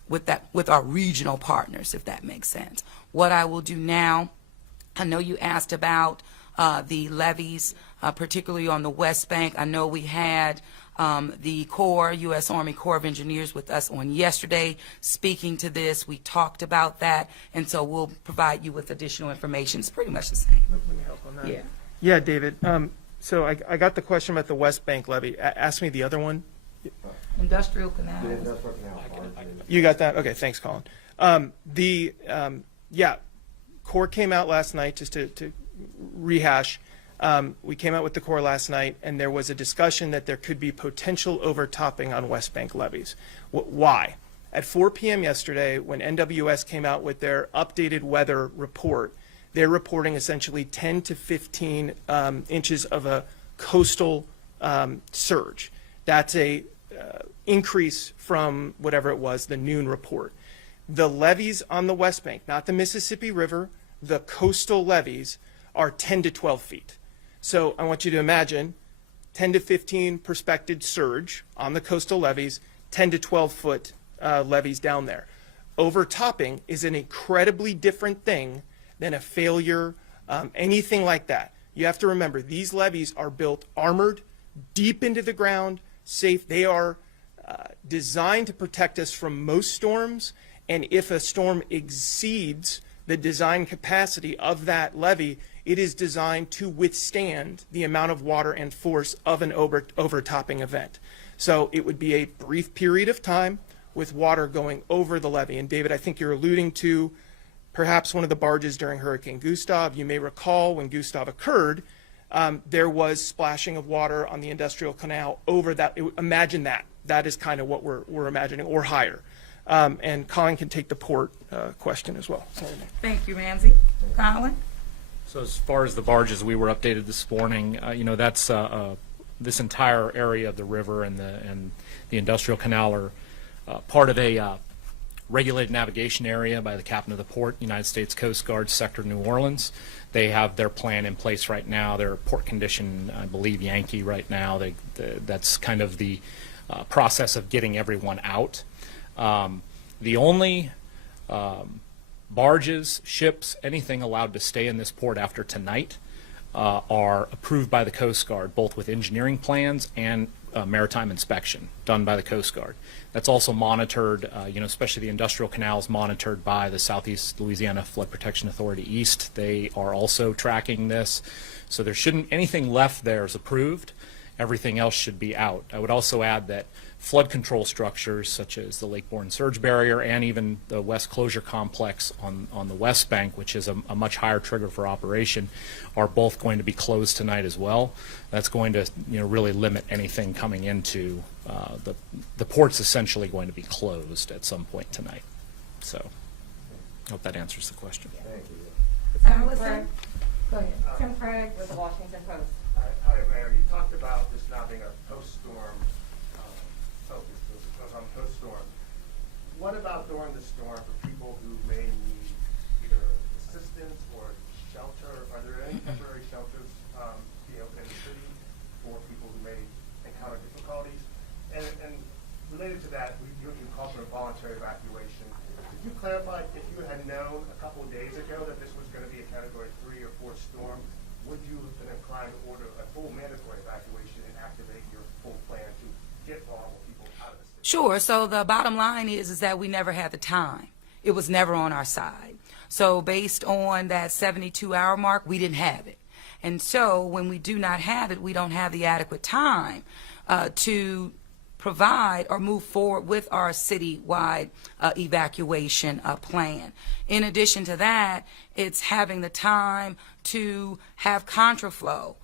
with our regional partners, if that makes sense. What I will do now, I know you asked about the levees, particularly on the West Bank. I know we had the Corps, U.S. Army Corps of Engineers with us on yesterday speaking to this. We talked about that, and so we'll provide you with additional information. It's pretty much the same. Let me help on that. Yeah. Yeah, David. So I got the question about the West Bank levee. Ask me the other one. Industrial canal. The industrial canal barges. You got that? Okay, thanks, Colin. Corps came out last night, just to rehash. We came out with the Corps last night, and there was a discussion that there could be potential overtopping on West Bank levees. Why? At 4 p.m. yesterday, when NWS came out with their updated weather report, they're reporting essentially 10 to 15 inches of a coastal surge. That's a increase from whatever it was, the noon report. The levees on the West Bank, not the Mississippi River, the coastal levees are 10 to 12 feet. So I want you to imagine 10 to 15 prospected surge on the coastal levees, 10 to 12 foot levees down there. Overtopping is an incredibly different thing than a failure, anything like that. You have to remember, these levees are built armored, deep into the ground, safe. They are designed to protect us from most storms, and if a storm exceeds the design capacity of that levee, it is designed to withstand the amount of water and force of an overtopping event. So it would be a brief period of time with water going over the levee. And David, I think you're alluding to perhaps one of the barges during Hurricane Gustav. You may recall when Gustav occurred, there was splashing of water on the industrial canal over that. Imagine that. That is kind of what we're imagining, or higher. And Colin can take the port question as well. Sorry, Nick. Thank you, Ramsey. Colin? So as far as the barges, we were updated this morning. That's this entire area of the river and the industrial canal are part of a regulated navigation area by the captain of the port, United States Coast Guard, Sector New Orleans. They have their plan in place right now. They're port condition, I believe, Yankee right now. That's kind of the process of getting everyone out. The only barges, ships, anything allowed to stay in this port after tonight are approved by the Coast Guard, both with engineering plans and maritime inspection done by the Coast Guard. That's also monitored, especially the industrial canals monitored by the Southeast Louisiana Flood Protection Authority East. They are also tracking this. So there shouldn't, anything left there is approved. Everything else should be out. I would also add that flood control structures such as the Lake Borgne Surge Barrier and even the West Closure Complex on the West Bank, which is a much higher trigger for operation, are both going to be closed tonight as well. That's going to really limit anything coming into the port's essentially going to be closed at some point tonight. So I hope that answers the question. Thank you. Allison? Go ahead. Tim Craig with the Washington Post. Hi, Mayor. You talked about this not being a post-storm focus. This goes on post-storm. What about during the storm for people who may need either assistance or shelter? Are there any temporary shelters in the city for people who may encounter difficulties? And related to that, you called for a voluntary evacuation. Could you clarify, if you had known a couple of days ago that this was going to be a Category 3 or 4 storm, would you have been inclined to order a full mandatory evacuation and activate your full plan to get vulnerable people out of the city? Sure. So the bottom line is that we never had the time. It was never on our side. So based on that 72-hour mark, we didn't have it. And so when we do not have it, we don't have the adequate time to provide or move forward with our citywide evacuation plan. In addition to that, it's having the time to have contraflow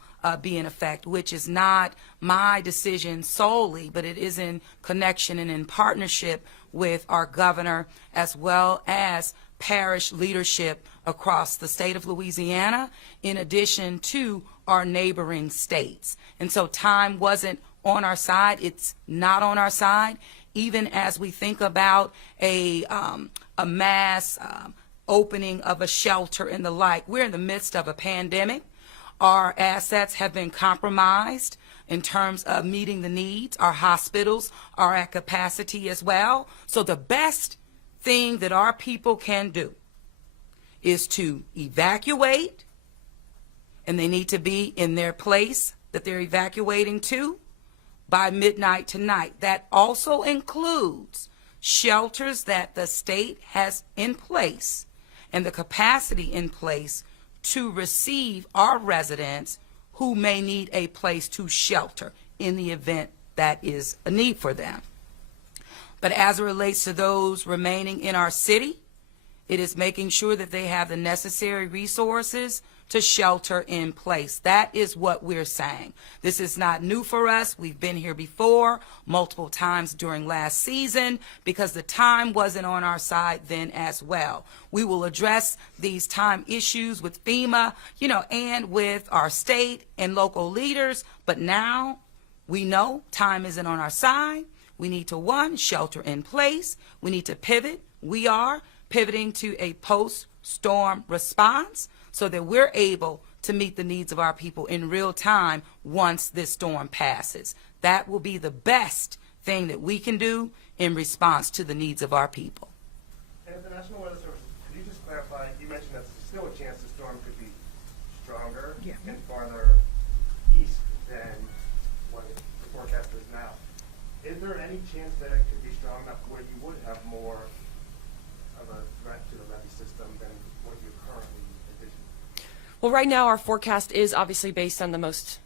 be in effect, which is not my decision solely, but it is in connection and in partnership with our governor as well as parish leadership across the state of Louisiana, in addition to our neighboring states. And so time wasn't on our side. It's not on our side. Even as we think about a mass opening of a shelter and the like, we're in the midst of a pandemic. Our assets have been compromised in terms of meeting the needs. Our hospitals are at capacity as well. So the best thing that our people can do is to evacuate, and they need to be in their place that they're evacuating to by midnight tonight. That also includes shelters that the state has in place and the capacity in place to receive our residents who may need a place to shelter in the event that is a need for them. But as it relates to those remaining in our city, it is making sure that they have the necessary resources to shelter in place. That is what we're saying. This is not new for us. We've been here before, multiple times during last season, because the time wasn't on our side then as well. We will address these time issues with FEMA, and with our state and local leaders, but now we know time isn't on our side. We need to, one, shelter in place. We need to pivot. We are pivoting to a post-storm response so that we're able to meet the needs of our people in real time once this storm passes. That will be the best thing that we can do in response to the needs of our people. And the National Weather Service, could you just clarify, you mentioned that there's still a chance the storm could be stronger and farther east than what the forecast is now. Is there any chance that it could be strong enough where you would have more of a threat to the levee system than what you currently envision? Well, right now our forecast is obviously based on the most,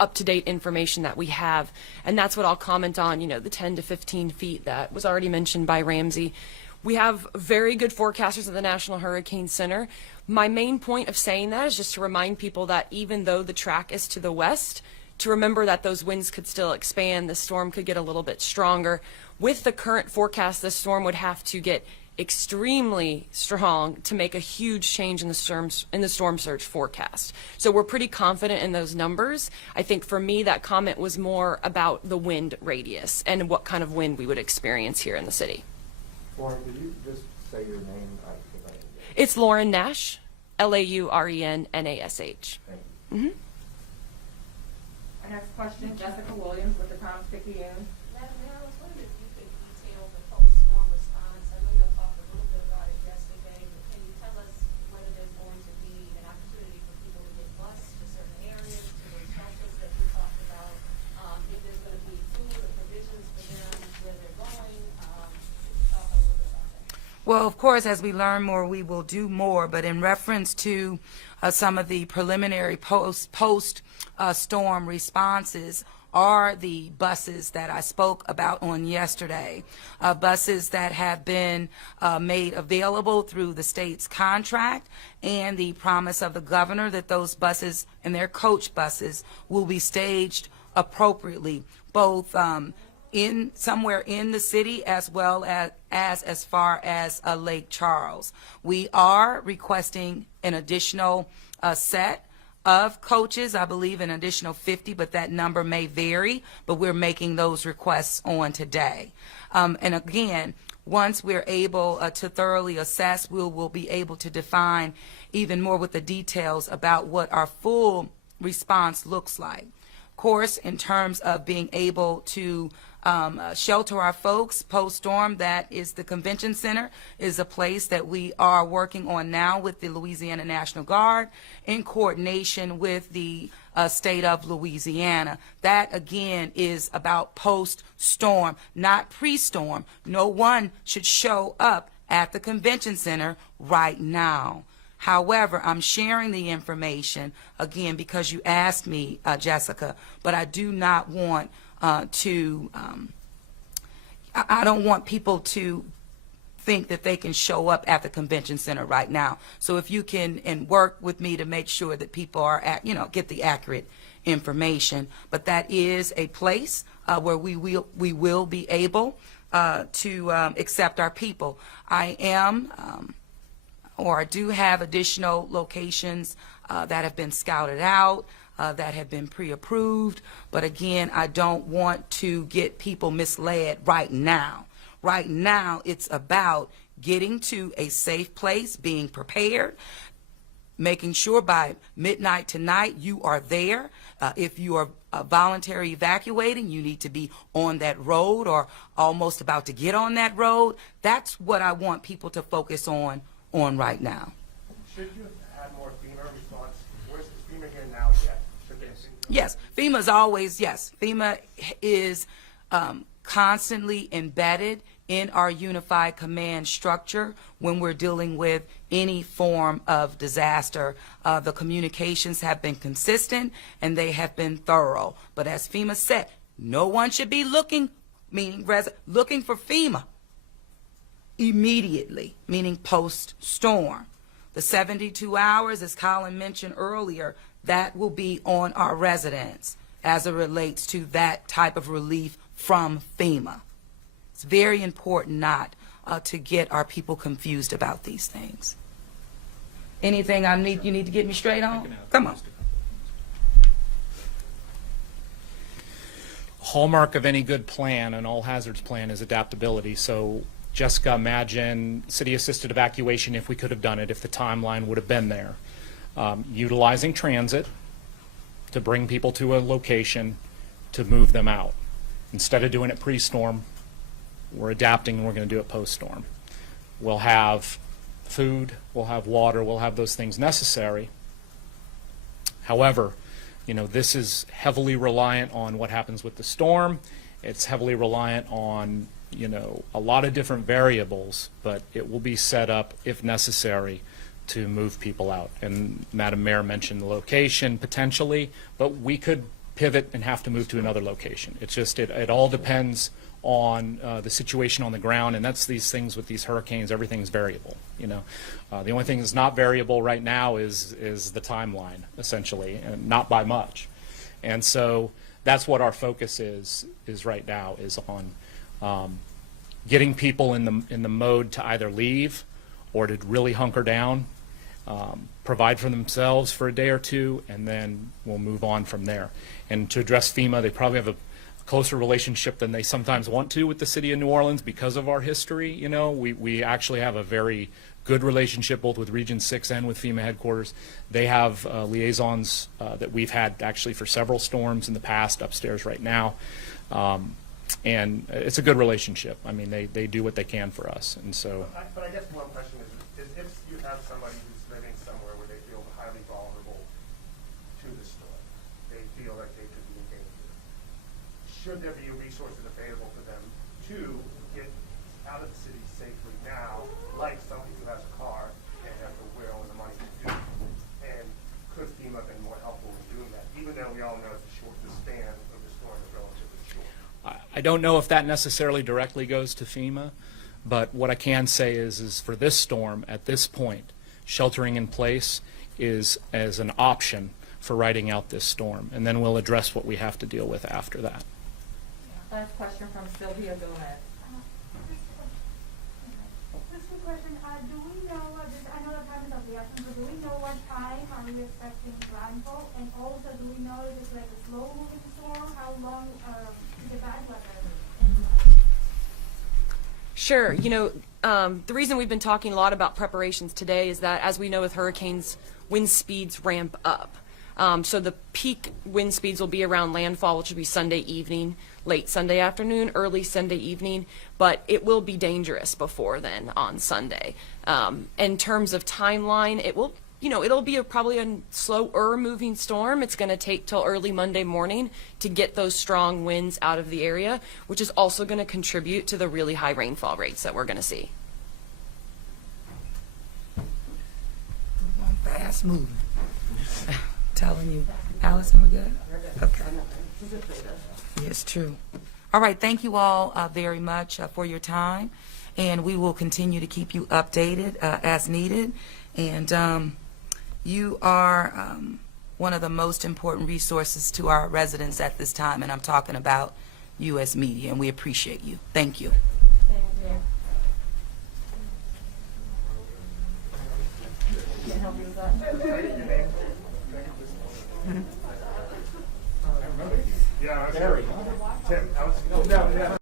up-to-date information that we have, and that's what I'll comment on, the 10 to 15 feet that was already mentioned by Ramsey. We have very good forecasters at the National Hurricane Center. My main point of saying that is just to remind people that even though the track is to the west, to remember that those winds could still expand, the storm could get a little bit stronger. With the current forecast, the storm would have to get extremely strong to make a huge change in the storm surge forecast. So we're pretty confident in those numbers. I think for me, that comment was more about the wind radius and what kind of wind we would experience here in the city. Lauren, could you just say your name? It's Lauren Nash, Laurennash. Thank you. Our next question, Jessica Williams with the Times-Picayune. Madam Mayor, I was wondering if you could detail the post-storm response. I know you talked a little bit about it yesterday, but can you tell us whether there's going to be an opportunity for people to get bused to certain areas, to those shelters that we talked about, if there's going to be food or provisions for them, where they're going? Could you talk a little bit about that? Well, of course, as we learn more, we will do more. But in reference to some of the preliminary post-storm responses are the buses that I spoke about on yesterday, buses that have been made available through the state's contract and the promise of the governor that those buses and their coach buses will be staged appropriately, both in somewhere in the city as well as far as Lake Charles. We are requesting an additional set of coaches, I believe an additional 50, but that number may vary, but we're making those requests on today. And again, once we're able to thoroughly assess, we'll be able to define even more with the details about what our full response looks like. Of course, in terms of being able to shelter our folks post-storm, that is the convention center, is a place that we are working on now with the Louisiana National Guard in coordination with the state of Louisiana. That again is about post-storm, not pre-storm. No one should show up at the convention center right now. However, I'm sharing the information, again, because you asked me, Jessica, but I do not want I don't want people to think that they can show up at the convention center right now. So if you can and work with me to make sure that people are get the accurate information. But that is a place where we will be able to accept our people. I do have additional locations that have been scouted out, that have been pre-approved, but again, I don't want to get people misled right now. Right now, it's about getting to a safe place, being prepared, making sure by midnight tonight you are there. If you are voluntary evacuating, you need to be on that road or almost about to get on that road. That's what I want people to focus on right now. Should you have had more FEMA response? Where's FEMA here now yet? Yes, FEMA's always, yes. FEMA is constantly embedded in our unified command structure when we're dealing with any form of disaster. The communications have been consistent and they have been thorough. But as FEMA said, no one should be looking for FEMA immediately, meaning post-storm. The 72 hours, as Colin mentioned earlier, that will be on our residents as it relates to that type of relief from FEMA. It's very important not to get our people confused about these things. Anything you need to get me straight on? Come on. Hallmark of any good plan, an all hazards plan, is adaptability. So Jessica, imagine city-assisted evacuation if we could have done it, if the timeline would have been there. Utilizing transit to bring people to a location to move them out. Instead of doing it pre-storm, we're adapting and we're going to do it post-storm. We'll have food, we'll have water, we'll have those things necessary. However, this is heavily reliant on what happens with the storm. It's heavily reliant on, a lot of different variables, but it will be set up, if necessary, to move people out. And Madam Mayor mentioned the location potentially, but we could pivot and have to move to another location. It's just, it all depends on the situation on the ground, and that's these things with these hurricanes, everything's variable, you know. The only thing that's not variable right now is the timeline, essentially, and not by much. And so that's what our focus is right now, is on getting people in the mode to either leave or to really hunker down, provide for themselves for a day or two, and then we'll move on from there. And to address FEMA, they probably have a closer relationship than they sometimes want to with the city of New Orleans because of our history. You know, we actually have a very good relationship both with Region 6 and with FEMA headquarters. They have liaisons that we've had actually for several storms in the past upstairs right now. And it's a good relationship. I mean, they do what they can for us. And so. But I guess one question is if you have somebody who's living somewhere where they feel highly vulnerable to the storm, they feel like they could be in danger, should there be resources available for them to get out of the city safely now, like somebody who has a car and has the will and the money to do it? And could FEMA have been more helpful in doing that, even though we all know the span of the storm is relatively short? I don't know if that necessarily directly goes to FEMA, but what I can say is for this storm, at this point, sheltering in place is as an option for riding out this storm, and then we'll address what we have to deal with after that. Last question from Sylvia Gomez. Just a question, do we know, I know the time is of the essence, but do we know what time are we expecting landfall? And also, do we know if it's like a slow moving storm, how long is the bad weather? Sure. You know, the reason we've been talking a lot about preparations today is that, as we know with hurricanes, wind speeds ramp up. So the peak wind speeds will be around landfall, which will be Sunday evening, late Sunday afternoon, early Sunday evening, but it will be dangerous before then on Sunday. In terms of timeline, it will, you know, it'll be probably a slower moving storm. It's going to take till early Monday morning to get those strong winds out of the area, which is also going to contribute to the really high rainfall rates that we're going to see. Fast moving. Telling you. Allison, we're good? Okay. Yes, true. All right, thank you all very much for your time, and we will continue to keep you updated as needed. And you are one of the most important resources to our residents at this time, and I'm talking about U.S. media, and we appreciate you. Thank you. Thank you. Can I help you with that? Yeah, Tim, I was, no,